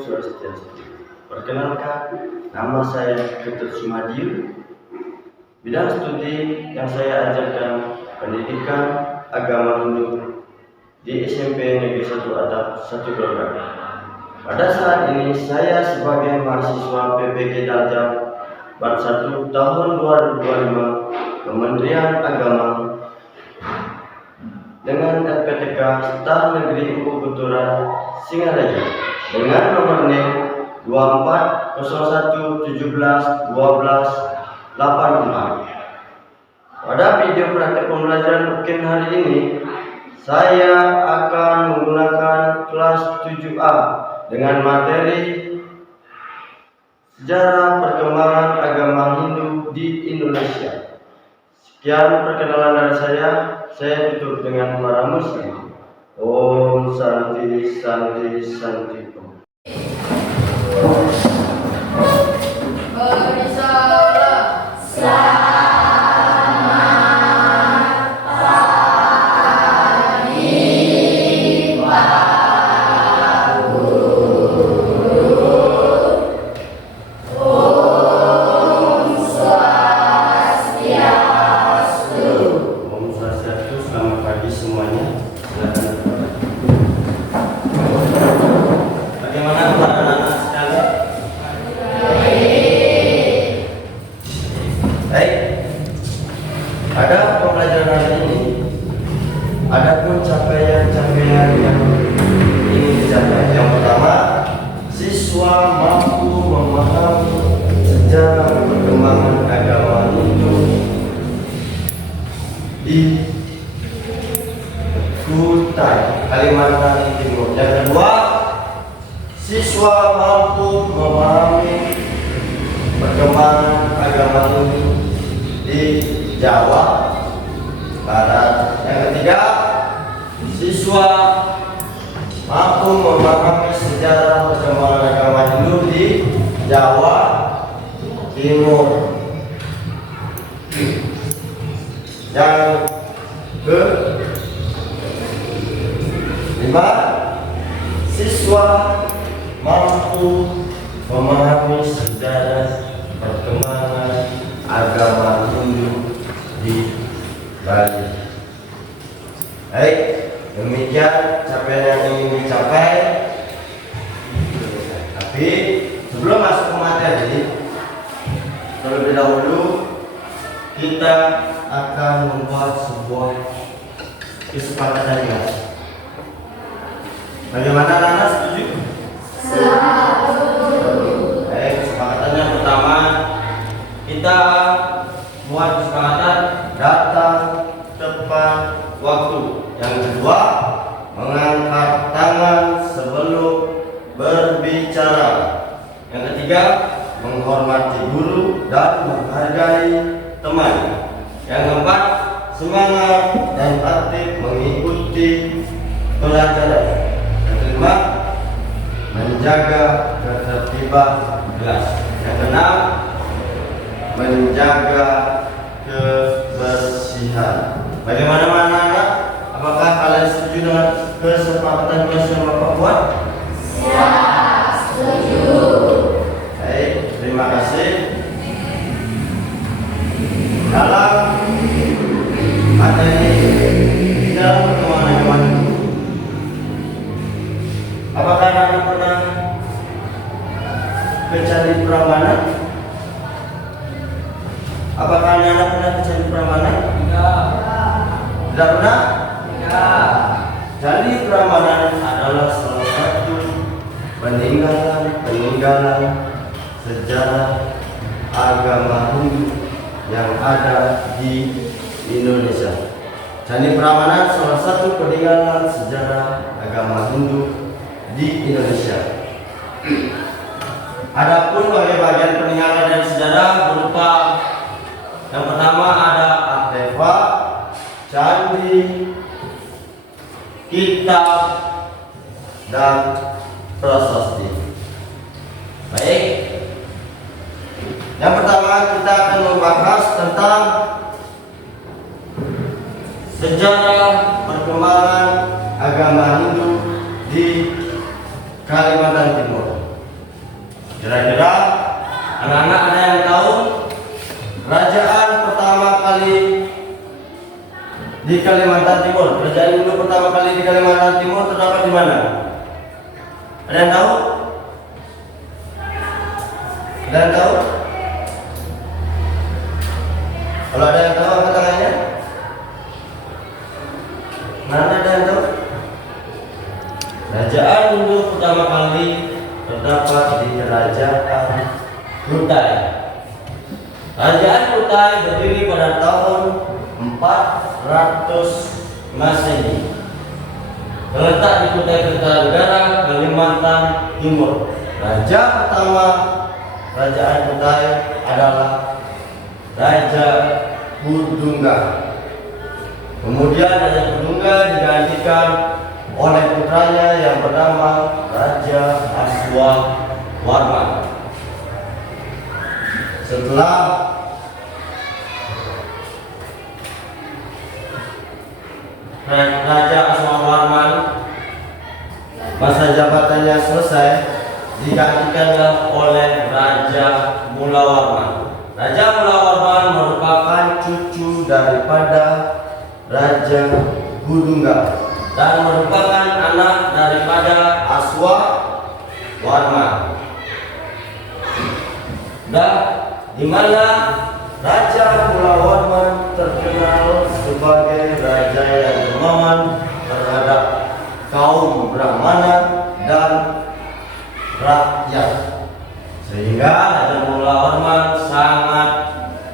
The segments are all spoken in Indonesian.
Swastiastu. Perkenalkan, nama saya Ketut Sumadiu. Bidang studi yang saya ajarkan pendidikan agama Hindu di SMP Negeri 1 Atap 1 Gelora. Pada saat ini saya sebagai mahasiswa PPG Darjah Bat 1 tahun 2025 Kementerian Agama dengan LPTK Star Negeri Empu Kuturan Singaraja dengan nomor NIM 2401171284. Pada video praktek pembelajaran UKIN hari ini, saya akan menggunakan kelas 7A dengan materi sejarah perkembangan agama Hindu di Indonesia. Sekian perkenalan dari saya tutup dengan para muslim. Om Santi Santi Santi Om. Pada pembelajaran hari ini, ada pun capaian-capaian yang ingin dicapai. Yang pertama, siswa mampu memahami sejarah perkembangan agama Hindu di Kutai, Kalimantan Timur. Yang kedua, siswa mampu memahami perkembangan agama Hindu di Jawa Barat. Yang ketiga, siswa mampu memahami sejarah perkembangan agama Hindu di Jawa Timur. Yang kelima, siswa mampu memahami sejarah perkembangan agama Hindu di Bali. Baik, demikian capaian yang ingin dicapai. Tapi sebelum masuk ke materi, terlebih dahulu kita akan membuat sebuah kesepakatan kelas. Bagaimana Nana, setuju? Baik, kesepakatan yang pertama, kita buat kesepakatan datang tepat waktu. Yang kedua, mengangkat tangan sebelum berbicara. Yang ketiga, menghormati guru dan menghargai teman. Yang keempat, semangat dan aktif mengikuti pelajaran. Yang kelima, menjaga ketertiban kelas. Yang keenam, menjaga kebersihan. Bagaimana anak-anak? Apakah kalian setuju dengan kesepakatan kelas yang Bapak buat? Ya, setuju. Baik, terima kasih. Dalam materi dalam perkembangan agama Hindu, apakah anak-anak pernah ke Candi Prambanan? Apakah anak-anak pernah ke Candi Prambanan? Tidak pernah? Tidak. Candi Prambanan adalah salah satu peninggalan sejarah agama Hindu yang ada di Indonesia. Candi Prambanan salah satu peninggalan sejarah agama Hindu di Indonesia. Adapun bagian peninggalan dan sejarah berupa yang pertama ada artefak, candi, kitab, dan prasasti. Baik, yang pertama kita akan membahas tentang sejarah perkembangan agama Hindu di Kalimantan Timur. Kira-kira anak-anak ada yang tahu kerajaan pertama kali di Kalimantan Timur? Kerajaan Hindu pertama kali di Kalimantan Timur terdapat di mana? Ada yang tahu? Ada yang tahu? Kalau ada yang tahu, angkat tangannya. Mana ada yang tahu? Kerajaan Hindu pertama kali terdapat di Kerajaan Kutai. Kerajaan Kutai berdiri pada tahun 400 Masehi. Terletak di Kutai Kertanegara, Kalimantan Timur. Raja pertama Kerajaan Kutai adalah Raja Kudungga. Kemudian Raja Kudungga digantikan oleh putranya yang bernama Raja Aswawarman. Setelah Raja Aswawarman masa jabatannya selesai, digantikanlah oleh Raja Mulawarman. Raja Mulawarman merupakan cucu daripada Raja Kudungga dan merupakan anak daripada Aswawarman. Dan di mana Raja Mulawarman terkenal sebagai raja yang dermawan terhadap kaum Brahmana dan rakyat, sehingga Raja Mulawarman sangat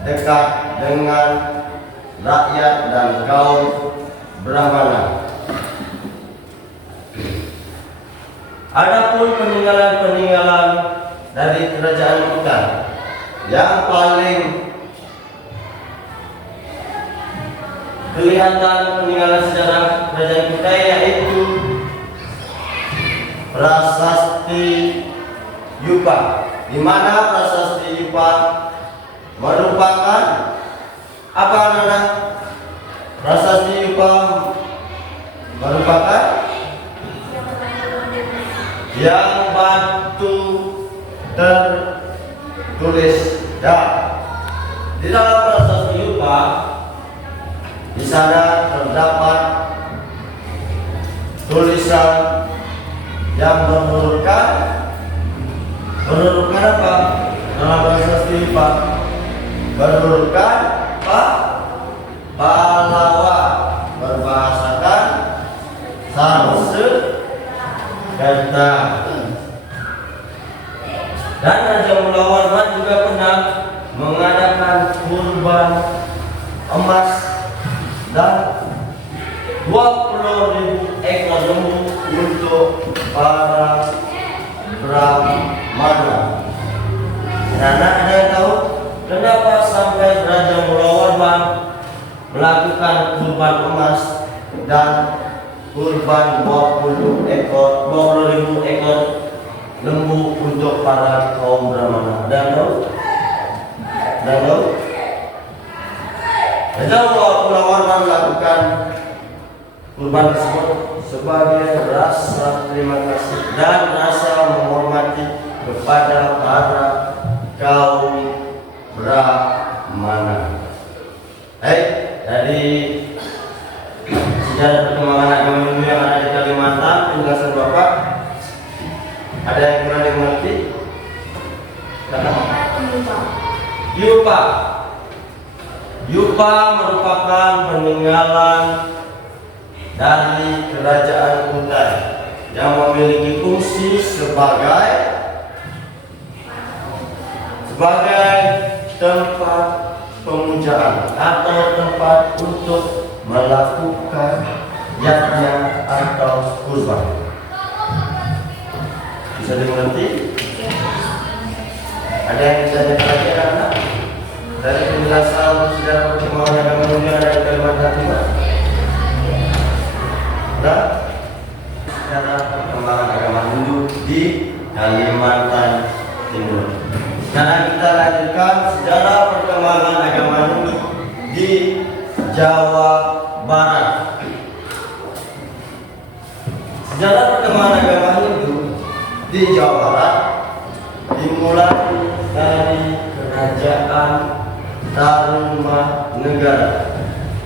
dekat dengan rakyat dan kaum Brahmana. Adapun peninggalan-peninggalan dari Kerajaan Kutai, yang paling kelihatan peninggalan sejarah Kerajaan Kutai yaitu Prasasti Yupa, di mana Prasasti Yupa merupakan apa anak-anak? Prasasti Yupa merupakan yang batu tertulis. Ya, di dalam Prasasti Yupa di sana terdapat tulisan yang menurunkan apa? Dalam Prasasti Yupa menurunkan apa? Pahlawa, berbahasakan Sanskerta. Dan Raja Mulawarman juga pernah mengadakan kurban emas dan 20.000 ekor lembu untuk para Brahmana. Anak ada yang tahu kenapa sampai Raja Mulawarman melakukan kurban emas dan kurban 20.000 ekor lembu untuk para kaum Brahmana? Dan tahu? Raja Mulawarman melakukan kurban tersebut sebagai rasa terima kasih dan rasa menghormati kepada para kaum Brahmana. Dari sejarah perkembangan agama Hindu yang ada di Kalimantan, penjelasan Bapak, ada yang kurang dimengerti? Yupa merupakan peninggalan dari Kerajaan Kutai yang memiliki fungsi sebagai tempat pemujaan atau tempat untuk melakukan yajna atau kurban. Bisa dimengerti? Ada yang bisa diperhatikan anak? Dari penjelasan sejarah perkembangan agama Hindu yang ada di Kalimantan Timur. Dan sejarah perkembangan agama Hindu di Kalimantan Timur. Sekarang kita lanjutkan sejarah perkembangan agama Hindu di Jawa Barat. Sejarah perkembangan agama Hindu di Jawa Barat dimulai dari kerajaan Tarumanegara,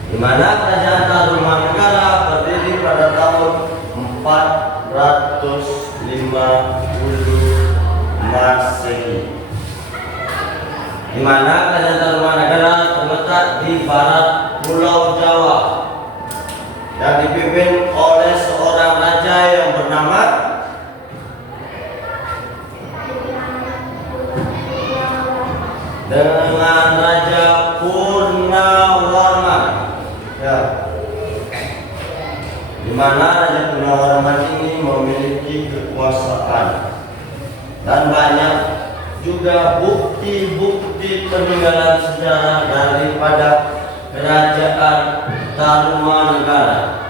di mana kerajaan Tarumanegara berdiri pada tahun 450 Masehi, di mana kerajaan Tarumanegara terletak di barat Pulau Jawa dan dipimpin oleh seorang raja yang bernama Raja Purnawarman, ya, di mana Raja Purnawarman ini memiliki kekuasaan dan banyak juga bukti-bukti peninggalan sejarah daripada kerajaan Tarumanegara.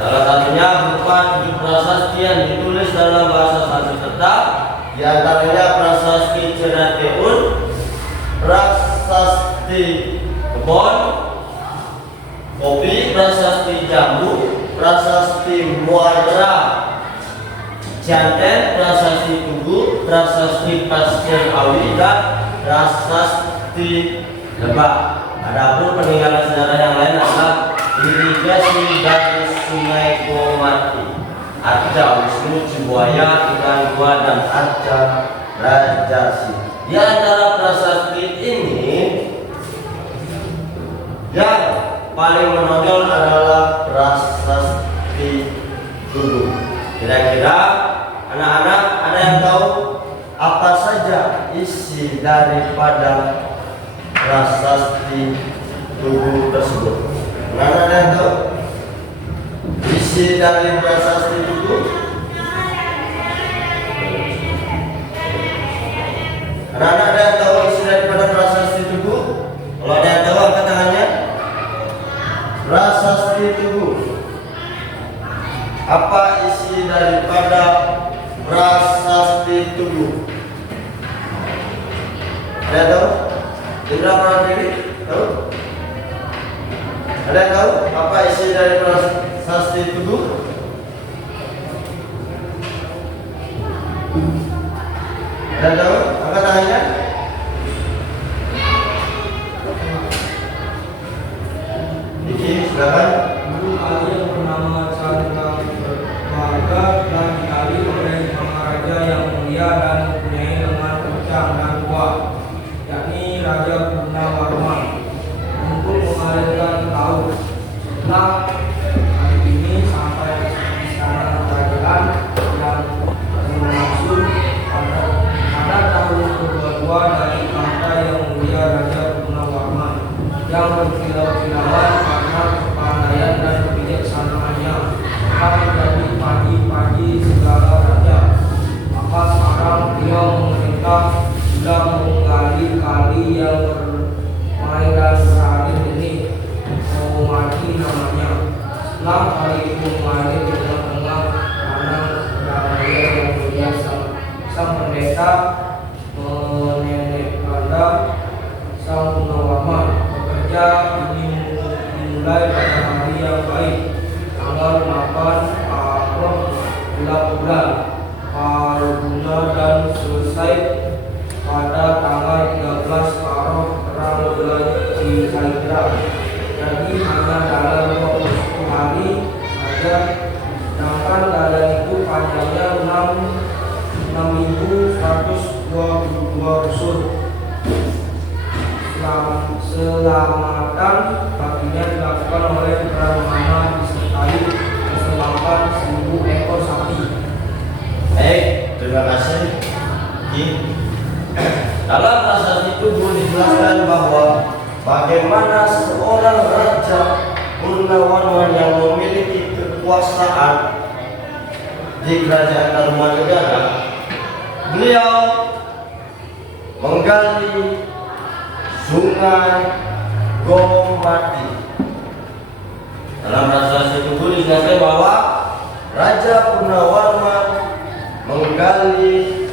Salah satunya berupa 7 prasasti yang ditulis dalam bahasa Sanskerta, di antaranya Prasasti Cerateun, Prasasti Kebon Kopi, Prasasti Jambu, Prasasti Muara Janten, Prasasti Tugu, Prasasti Pasir Awi, dan Prasasti Lebak. Adapun peninggalan sejarah yang lain adalah irigasi dari Sungai Gomati, Arca Wisnu Cibuaya, Ikan Gua, dan Arca Rajasi. Di antara prasasti ini yang paling menonjol adalah Prasasti Tugu. Kira-kira anak-anak ada yang tahu apa saja isi daripada Prasasti Tugu tersebut? Anak-anak ada yang tahu isi dari Prasasti Tugu? Anak-anak ada yang tahu isi daripada Prasasti Tugu? Kalau ada yang tahu angkat tangannya. Prasasti Tugu. Apa isi daripada Prasasti Tugu? Ada yang tahu? Indra Pradiri tahu? Ada yang tahu apa isi dari Prasasti Tugu? Ada yang tahu? Angkat tangannya. Diki, silakan. Dulu kali yang bernama Chandra Marga dan dikali oleh maharaja yang mulia dan mempunyai lengan kencang dan kuat, yakni Raja Purnawarman, untuk mengalirkan laut. Setelah hari ini sampai di istana kerajaan yang berlangsung pada tahun kedua dari kata yang mulia Raja Purnawarman, yang berkilau-kilauan karena kepandaian dan kebijaksanaannya akan menjadi padi-padi segala raja. Maka sekarang beliau memerintah sudah menggali kali yang bermain dan beralir ini, Gomati namanya. Setelah kali itu mengalir di tengah-tengah tanah Raya yang mulia sang pendeta menenek kanda sang Purnawarman. Bekerja ini dimulai pada hari yang baik, tanggal 8 bulan Falguna, dan selesai pada tanggal 13 terang bulan Cicaidra. Jadi hanya dalam 21 hari saja, sedangkan dalam itu panjangnya 6.122 usul. Selamatan baginya dilakukan oleh Brahmana disertai persembahan 1.000 ekor sapi. Baik, terima kasih. Dalam Prasasti Tugu dijelaskan bahwa bagaimana seorang Raja Purnawarman yang memiliki kekuasaan di kerajaan Tarumanegara, beliau menggali Sungai Gomati. Dalam Prasasti Tugu dijelaskan bahwa Raja Purnawarman menggali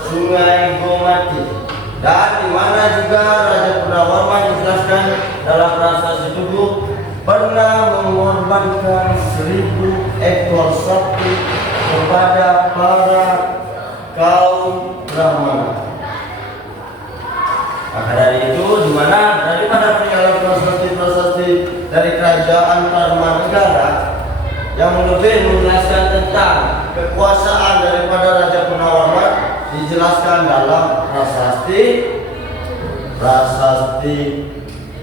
Sungai Gomati, dan di mana juga Raja Purnawarman dijelaskan dalam Prasasti Tugu pernah mengorbankan 1.000 ekor sapi kepada para kaum Brahmana. Maka dari itu, di mana daripada peninggalan prasasti-prasasti dari kerajaan Tarumanegara yang lebih menjelaskan tentang kekuasaan daripada Raja Punawarman dijelaskan dalam prasasti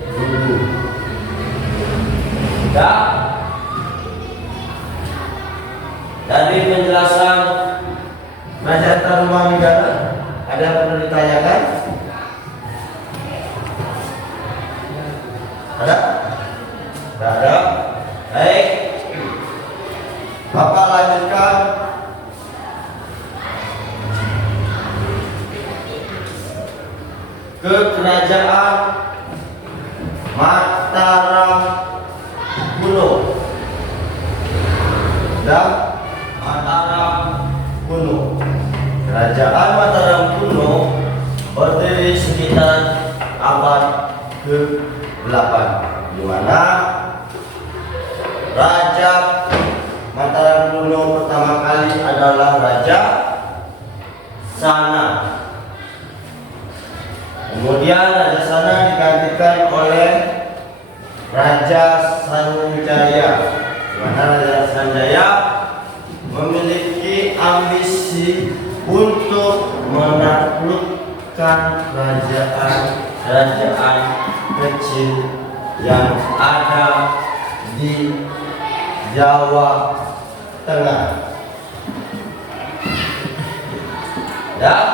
dulu. Dan dari penjelasan Raja Tarumanegara ada yang perlu ditanyakan? Ada? Tidak ada. Baik. Bapak lanjutkan. Ke kerajaan Mataram kuno. Dan Mataram kuno. Kerajaan Mataram kuno berdiri sekitar abad ke-8, di mana Raja Mataram kuno pertama kali adalah Raja Sana. Kemudian Raja Sana digantikan oleh Raja Sanjaya, di mana Raja Sanjaya memiliki ambisi untuk menaklukkan kerajaan kecil yang ada di Jawa Tengah. Dan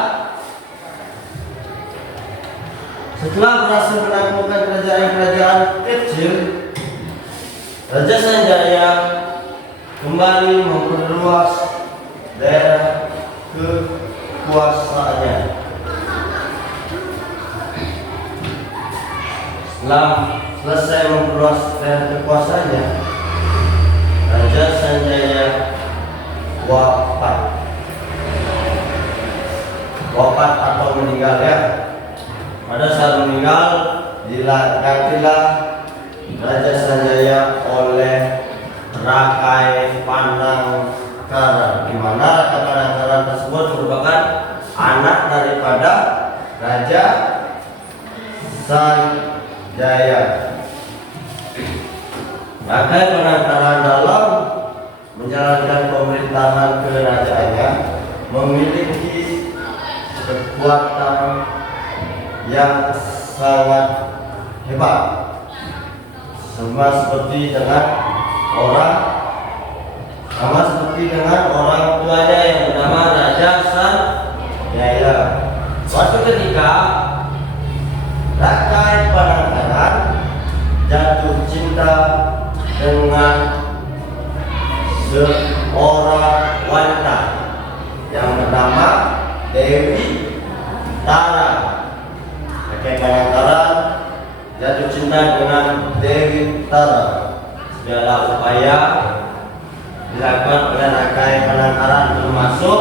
setelah berhasil menaklukkan kerajaan-kerajaan kecil, Raja Sanjaya kembali memperluas daerah kekuasaannya. Setelah selesai memperluas daerah kekuasaannya, Raja Sanjaya wafat atau meninggal ya. Pada saat meninggal digantilah Raja Sanjaya oleh Rakai Panangkaran, di mana Rakai Panangkaran tersebut merupakan anak daripada Raja Sanjaya. Rakai Panangkaran dalam menjalankan pemerintahan kerajaannya memiliki kekuatan yang sangat hebat, sama seperti dengan orang tuanya yang bernama Raja Sanjaya. Suatu ketika Rakai Panangkaran jatuh cinta dengan seorang wanita yang bernama Dewi Tara. Rakai Panangkaran jatuh cinta dengan Dewi Tara. Segala upaya dilakukan oleh Rakai Panangkaran termasuk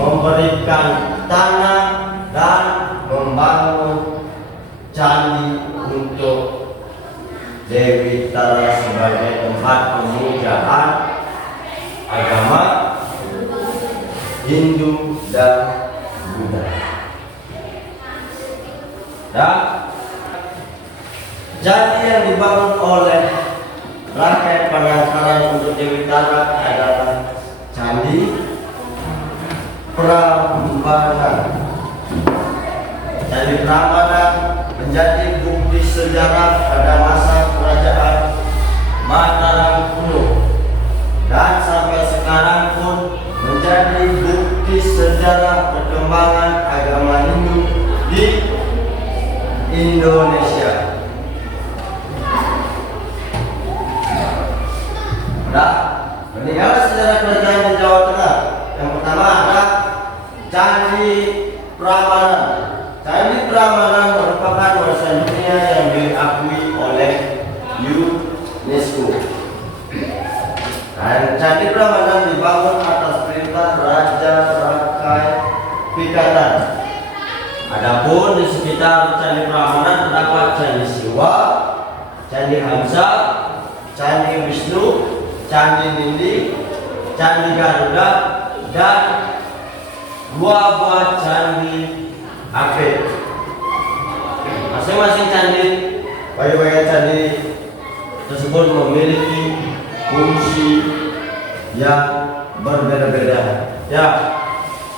memberikan tanah dan membangun candi untuk Dewi Tara sebagai tempat pemujaan agama Hindu dan Buddha. Dan candi yang dibangun oleh Rakai Panangkaran untuk Dewi Tara adalah Candi Prambanan. Candi Prambanan menjadi bukti sejarah pada masa kerajaan Mataram kuno dan sampai sekarang pun menjadi bukti sejarah perkembangan agama Hindu di Indonesia. Nah, peninggalan sejarah kerajaan di Jawa Tengah. Yang pertama ada Candi Prambanan. Candi Prambanan merupakan warisan dunia yang diakui oleh UNESCO. Dan Candi Prambanan dibangun atas perintah Raja Rakai Pikatan. Adapun di sekitar Candi Prambanan terdapat Candi Siwa, Candi Hamsa, Candi Wisnu, Candi Nindi, Candi Garuda, dan 2 buah candi aktif. Masing-masing candi, bagian candi tersebut memiliki fungsi yang berbeda-beda. Ya,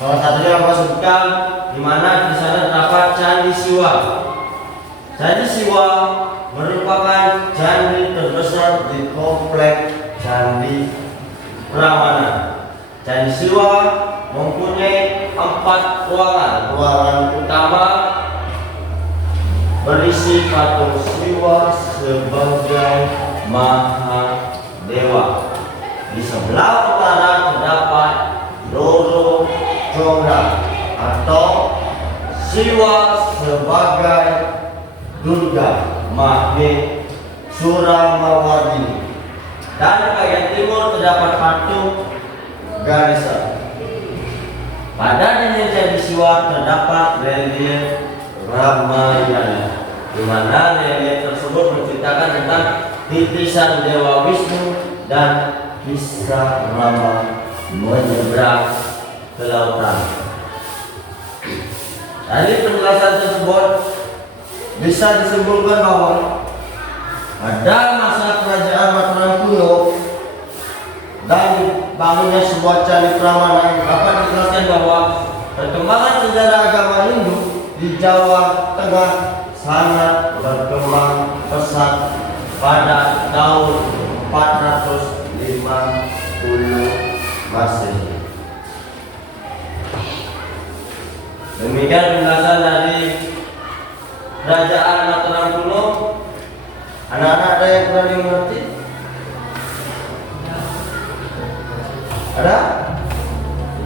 salah satunya Bapak sebutkan di mana di sana terdapat Candi Siwa. Candi Siwa merupakan candi terbesar di kompleks Candi Pramana. Candi Siwa mempunyai 4 ruangan. Ruangan utama berisi patung Siwa sebagai Mahadewa. Di sebelah utara terdapat Roro Chongda atau Siwa sebagai Durga Mahe Suramawardhini. Dan di bagian timur terdapat patung Ganesha. Pada dinding Candi Siwa terdapat relief Ramayana, di mana relief tersebut menceritakan tentang titisan Dewa Wisnu dan kisah Rama menyeberang ke lautan. Dari penjelasan tersebut bisa disimpulkan bahwa pada masa kerajaan Mataram kuno dan dibangunnya sebuah candi Pramana, dapat dijelaskan bahwa perkembangan sejarah agama Hindu di Jawa Tengah sangat berkembang pesat pada tahun 450 Masehi. Demikian penjelasan dari kerajaan Mataram kuno. Anak-anak ada yang kurang dimengerti? Ada?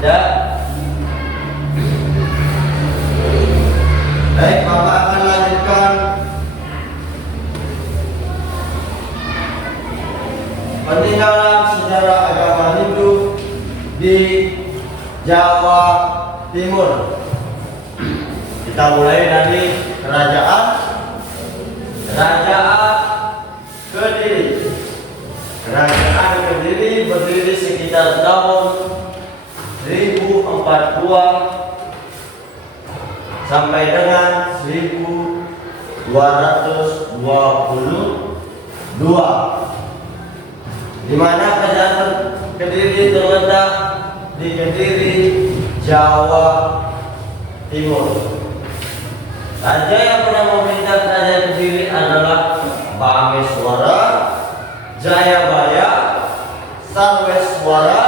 Tidak? Baik, Bapak akan lanjutkan peninggalan sejarah agama Hindu di Jawa Timur. Kita mulai dari kerajaan Kediri. Kerajaan Kediri berdiri sekitar tahun 1042 sampai dengan 1222, di mana kerajaan Kediri terletak di Kediri, Jawa Timur. Raja yang pernah memerintah kerajaan Kediri adalah Bhameswara, Jayabaya, Sarweswara,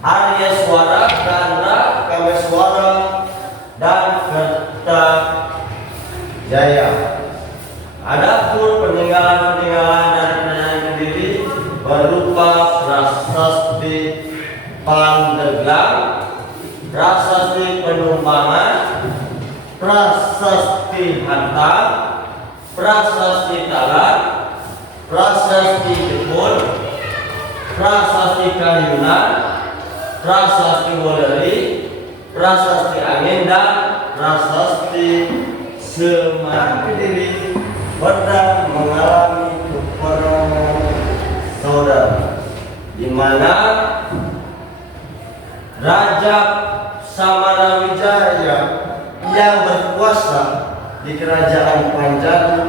Aryaswara, Gandra, Kameswara, dan Kertajaya. Adapun peninggalan-peninggalan dari kerajaan Kediri berupa prasasti Pandeglang, prasasti Penumbangan, prasasti Hantam, prasasti Talat, prasasti Jepun, prasasti Kayunan, prasasti Woleri, prasasti Angin, dan prasasti Semarang. Kediri pernah mengalami peperangan saudara, di mana Raja Samarawijaya yang berkuasa di kerajaan Panjalu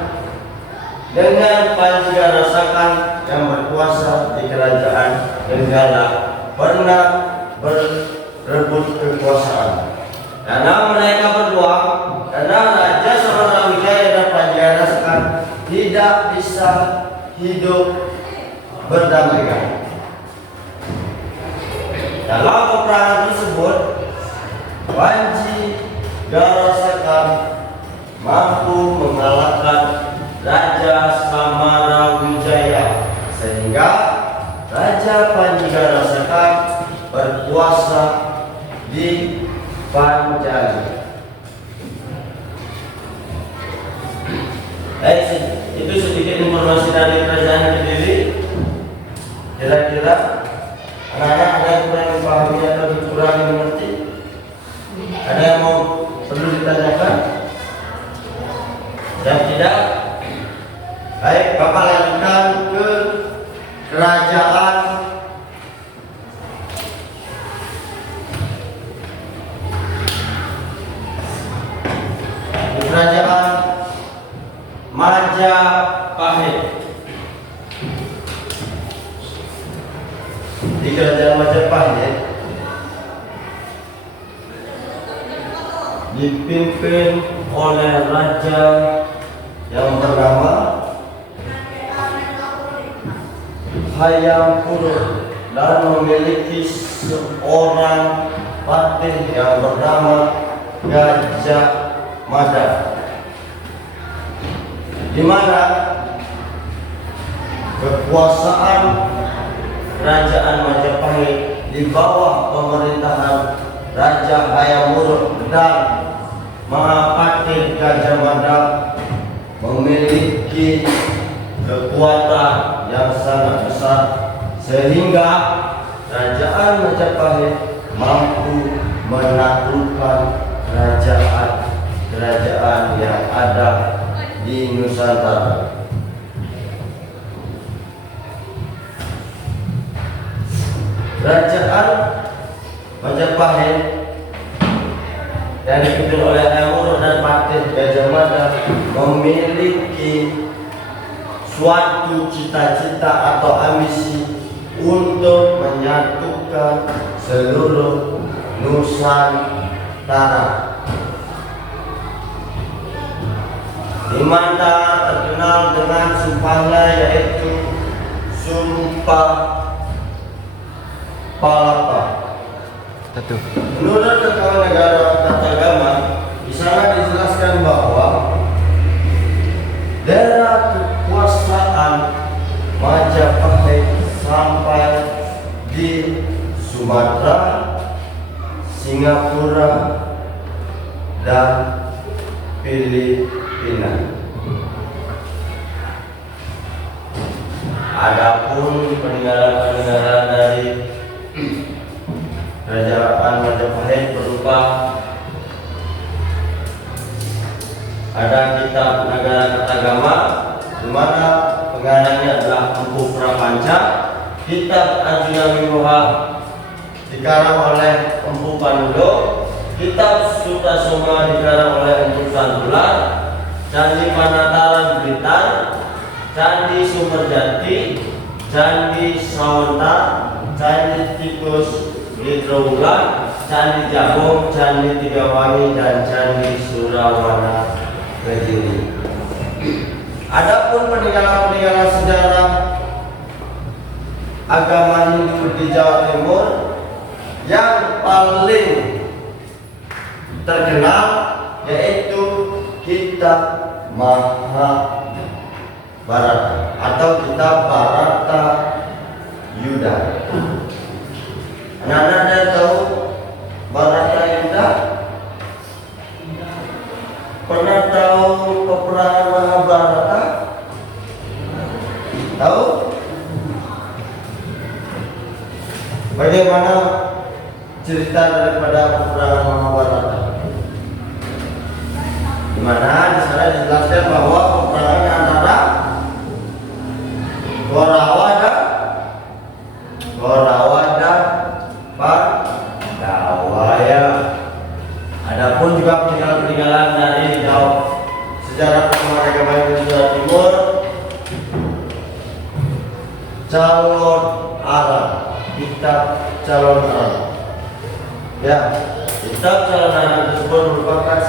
dengan Panjigara Sakan yang berkuasa di kerajaan Nenggala pernah berebut kekuasaan. Karena mereka berdua, karena Raja Samarawijaya dan Panjigara Sakan tidak bisa hidup berdamaian. Dalam peperangan tersebut, Panjigara Sakan mampu mengalahkan Raja Samarawijaya, sehingga Raja Panjigara Sakan berkuasa di Panjalu. Itu sedikit informasi dari kerajaan Kediri. Kira-kira anak-anak ada yang kurang dipahami atau kurang dimengerti? Ada yang mau perlu ditanyakan? Dan tidak? Baik, Bapak lanjutkan ke kerajaan di kerajaan Majapahit. Di kerajaan Majapahit dipimpin oleh raja yang bernama Hayam Purut dan memiliki seorang patih yang bernama Gajah Mada, di mana kekuasaan kerajaan Majapahit di bawah pemerintahan Raja Hayam Purut dan Mahapatih Gajah Mada memiliki kekuatan yang sangat besar, sehingga kerajaan Majapahit mampu menaklukkan kerajaan yang ada di Nusantara. Kerajaan Majapahit yang dipimpin oleh Hayam Purut dan Patih Gajah Mada memiliki suatu cita-cita atau ambisi untuk menyatukan seluruh Nusantara, di mana terkenal dengan sumpahnya, yaitu Sumpah Palapa. Menurut Ketatanegaraan Kertagama, di sana dijelaskan bahwa daerah kekuasaan Majapahit sampai di Sumatera, Singapura, dan Filipina. Adapun peninggalan-peninggalan dari kerajaan Majapahit berupa ada kitab Negara Kertagama, di mana pengarangnya adalah Empu Prapanca, kitab Arjuna Wiwaha dikarang oleh Empu Panudo, kitab Sutasoma dikarang oleh Empu Santulan, Candi Panataran Blitar, Candi Sumberjati, Candi Sawanta, Candi Tikus di Trowulan, Candi Jabung, Candi Tigawangi, dan Candi Surawana Kediri. Adapun peninggalan-peninggalan sejarah agama Hindu di Jawa Timur, yang paling terkenal yaitu kitab Mahabharata atau kitab Bharata Yuda. Anda tahu Bharata Yuda? Pernah tahu peperangan Mahabharata? Tahu? Bagaimana cerita daripada peperangan Mahabharata? Di mana di sana dijelaskan bahwa peperangan antara Korawa dan Pandawaya. Adapun juga peninggalan-peninggalan dari sejarah kemerdekaan Indonesia Timur, Calon Arab, kitab Calon Arab. Ya, kitab Calon Arab tersebut merupakan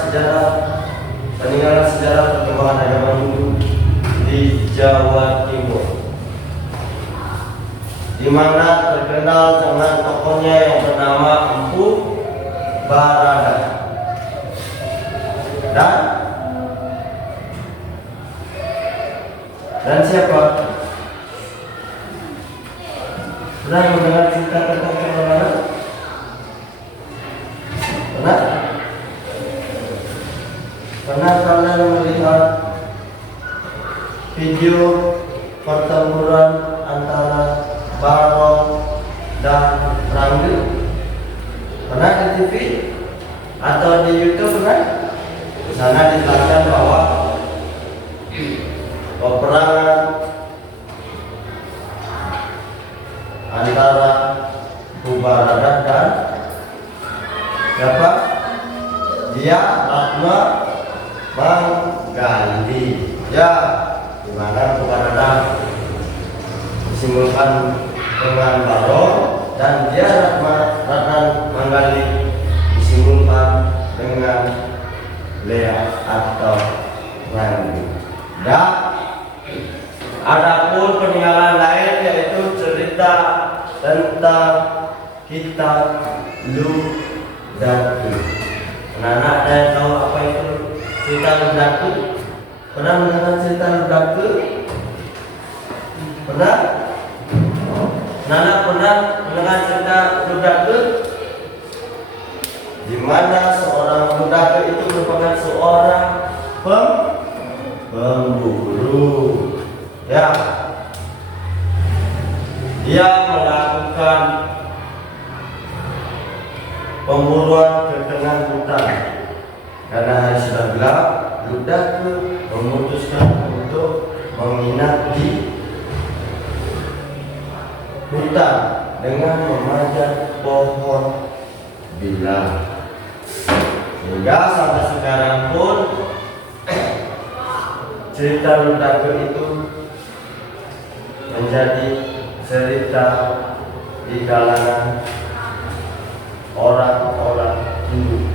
peninggalan sejarah perkembangan agama Hindu di Jawa Timur, di mana terkenal dengan tokohnya yang bernama Empu Barada dan siapa? Pernah mendengar cerita tentang Calon Arab? Pernah kalian melihat video pertempuran antara Barong dan Rangga? Pernah di TV atau di YouTube kan? Di sana dijelaskan bahwa peperangan antara Barada dan siapa? Dia Ratna menggali. Ya, dimana kepada disimbolkan dengan balon dan dia ratnan menggali disimbolkan dengan lea atau randu. Dan adapun peninggalan lain yaitu cerita tentang kitab Ludaku. Anak-anak ada yang tahu apa itu cerita Ludaku? Pernah mendengar cerita Ludaku? Pernah? Anak pernah mendengar cerita Ludaku? Di mana seorang Ludaku itu merupakan seorang pemburu. Ya, dia melakukan pemburuan ke tengah hutan. Karena hari sudah gelap, Ludaku memutuskan untuk menginap di hutan dengan memanjat pohon bilah. Hingga sampai sekarang pun cerita Ludaku itu menjadi cerita di kalangan orang-orang Hindu.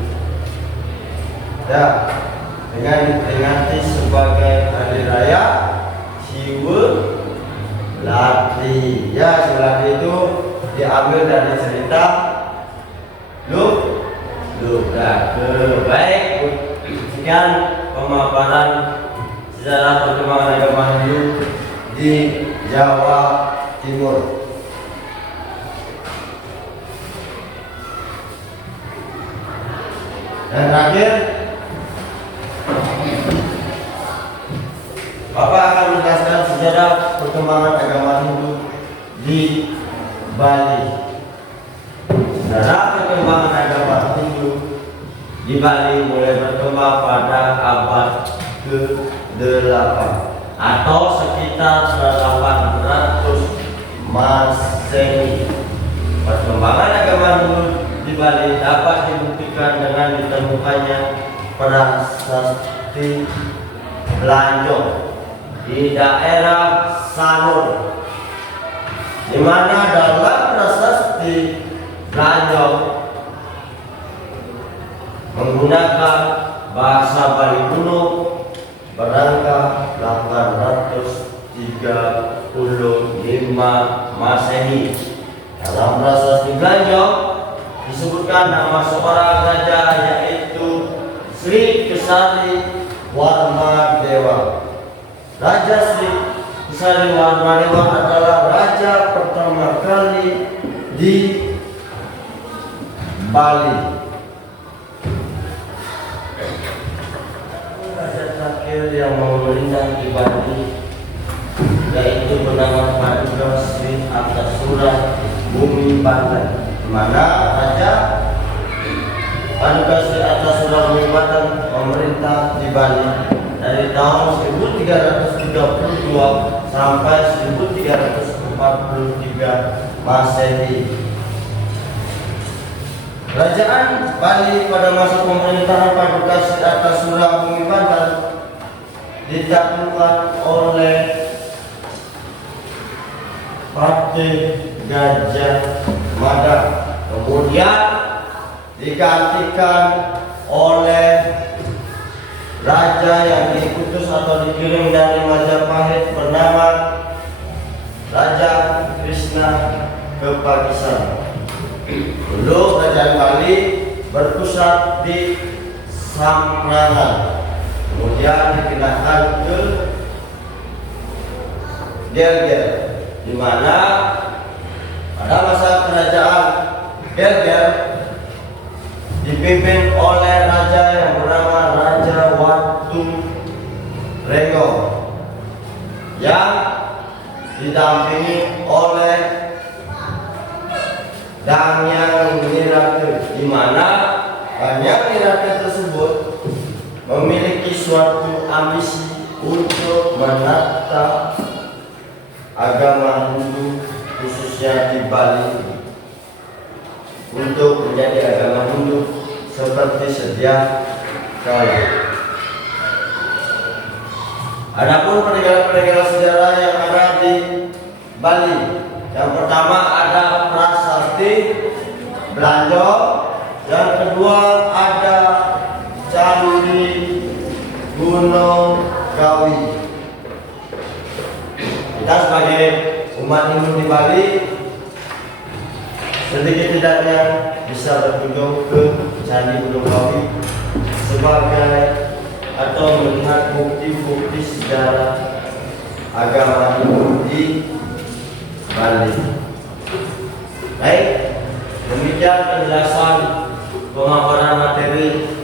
Ya, dengan diperingati sebagai hari raya Siwulati. Ya, Siwulati itu diambil dari cerita Ludaku. Baik, sekian pemaparan sejarah perkembangan agama Hindu di Jawa Timur. Dan terakhir, Bapak akan menjelaskan sejarah perkembangan agama Hindu di Bali. Sejarah perkembangan agama Hindu di Bali mulai berkembang pada abad ke-8 atau sekitar 800 Masehi. Perkembangan agama Hindu di Bali dapat dibuktikan dengan ditemukannya prasasti Belanjong di daerah Sanur, di mana dalam prasasti Belanjong menggunakan bahasa Bali kuno berangka 835 Masehi. Dalam prasasti Belanjong disebutkan nama seorang raja yaitu Sri Kesari Warmadewa. Raja Sri Kesari Warmadewa adalah raja pertama kali di Bali. Raja terakhir yang memerintah di Bali yaitu bernama Paduka Sri Atasura Bumi Banten, di mana Raja Paduka Sri Atasura Bumi Banten memerintah di Bali dari tahun 1332 sampai 1343 Masehi. Kerajaan Bali pada masa pemerintahan Paduka Sri Atasura Bumi Banten ditaklukkan oleh Patih Gajah Mada, kemudian digantikan oleh raja yang diutus atau dikirim dari Majapahit bernama Raja Krishna Kepagisan. Dulu kerajaan Bali berpusat di Samprangan, kemudian dipindahkan ke Gelgel, di mana pada masa kerajaan Gelgel dipimpin oleh raja yang bernama Raja Watu Renggo yang didampingi oleh Danyang Nirake, di mana Danyang Nirake tersebut memiliki suatu ambisi untuk menata agama Hindu khususnya di Bali untuk menjadi agama Hindu seperti sedia kala. Adapun peninggalan-peninggalan sejarah yang ada di Bali, yang pertama ada Prasasti Belanjo, yang kedua ada Candi Gunung Kawi. Kita sebagai umat Hindu di Bali sedikit tidaknya bisa berkunjung ke Candi Gunung Kawi sebagai atau melihat bukti-bukti sejarah agama Hindu di Bali. Baik, demikian penjelasan pemaparan materi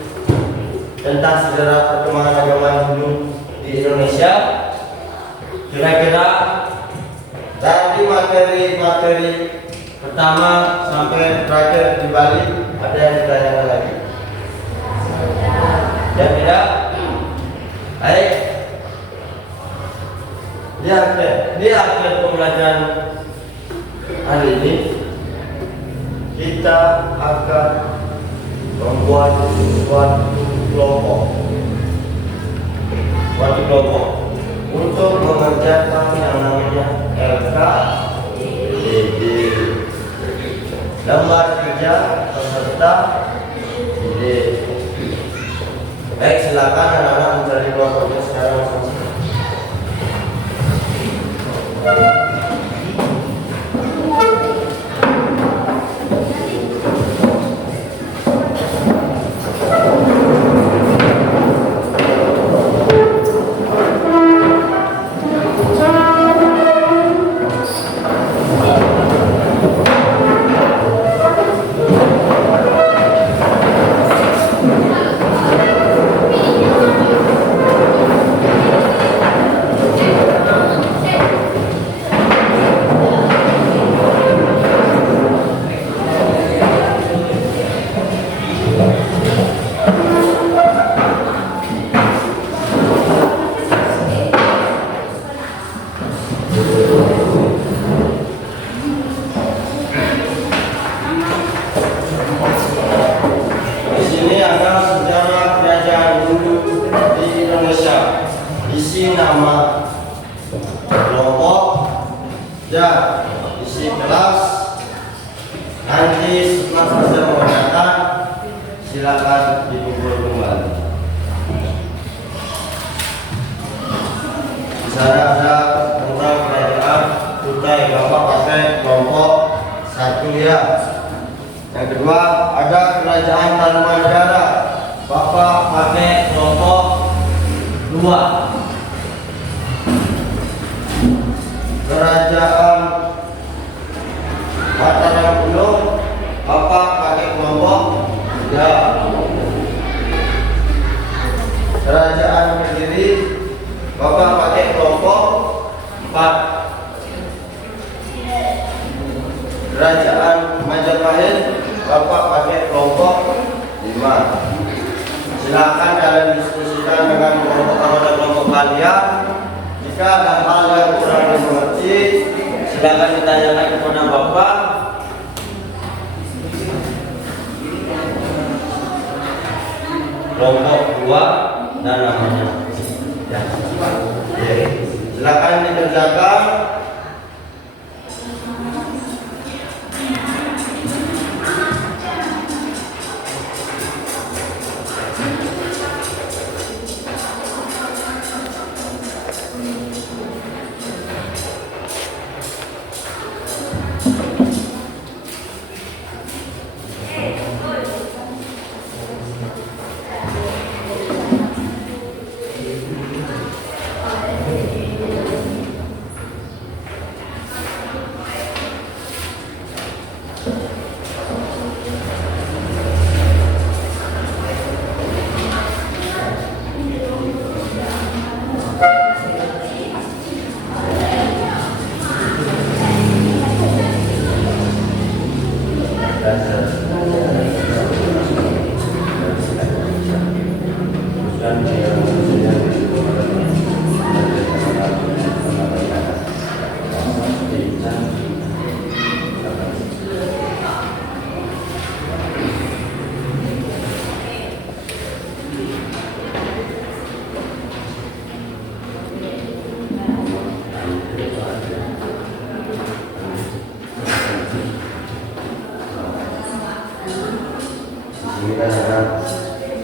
tentang sejarah perkembangan agama Hindu di Indonesia. Kira-kira dari materi pertama sampai terakhir di Bali ada yang ditanyakan lagi? Ya tidak? Baik. Di akhir pembelajaran hari ini kita akan membuat suatu kelompok untuk mengerjakan yang namanya LKPD, lembar kerja peserta didik. Baik, silakan anak-anak mencari kelompoknya sekarang masing-masing. Isi nama kelompok dan isi kelas. Nanti setelah selesai mengerjakan, silakan dikumpul kembali. Di sana ada tentang kerajaan Kutai, Bapak pakai kelompok 1 ya. Yang kedua ada kerajaan Tarumanegara, Bapak pakai kelompok 2. Kerajaan Mataram Kuno, Bapak pakai kelompok 3. Kerajaan Kediri, Bapak pakai kelompok 4. Kerajaan Majapahit, Bapak pakai kelompok 5. Silakan kalian diskusikan dengan kelompok kalian. Jika ada hal yang kurang dimengerti, silakan ditanyakan kepada Bapak. Kelompok 2 dan namanya. Ya. Silakan dikerjakan. Ini kan ada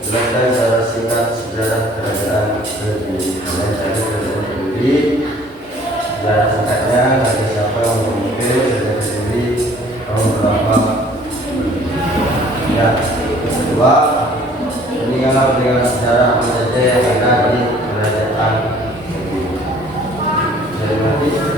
jelaskan secara singkat sejarah kerajaan Kediri. Sejarah singkatnya, raja siapa yang memimpin kerajaan Kediri tahun berapa? Ya, kedua, ini kalau dengan sejarah apa saja yang ada di kerajaan Kediri.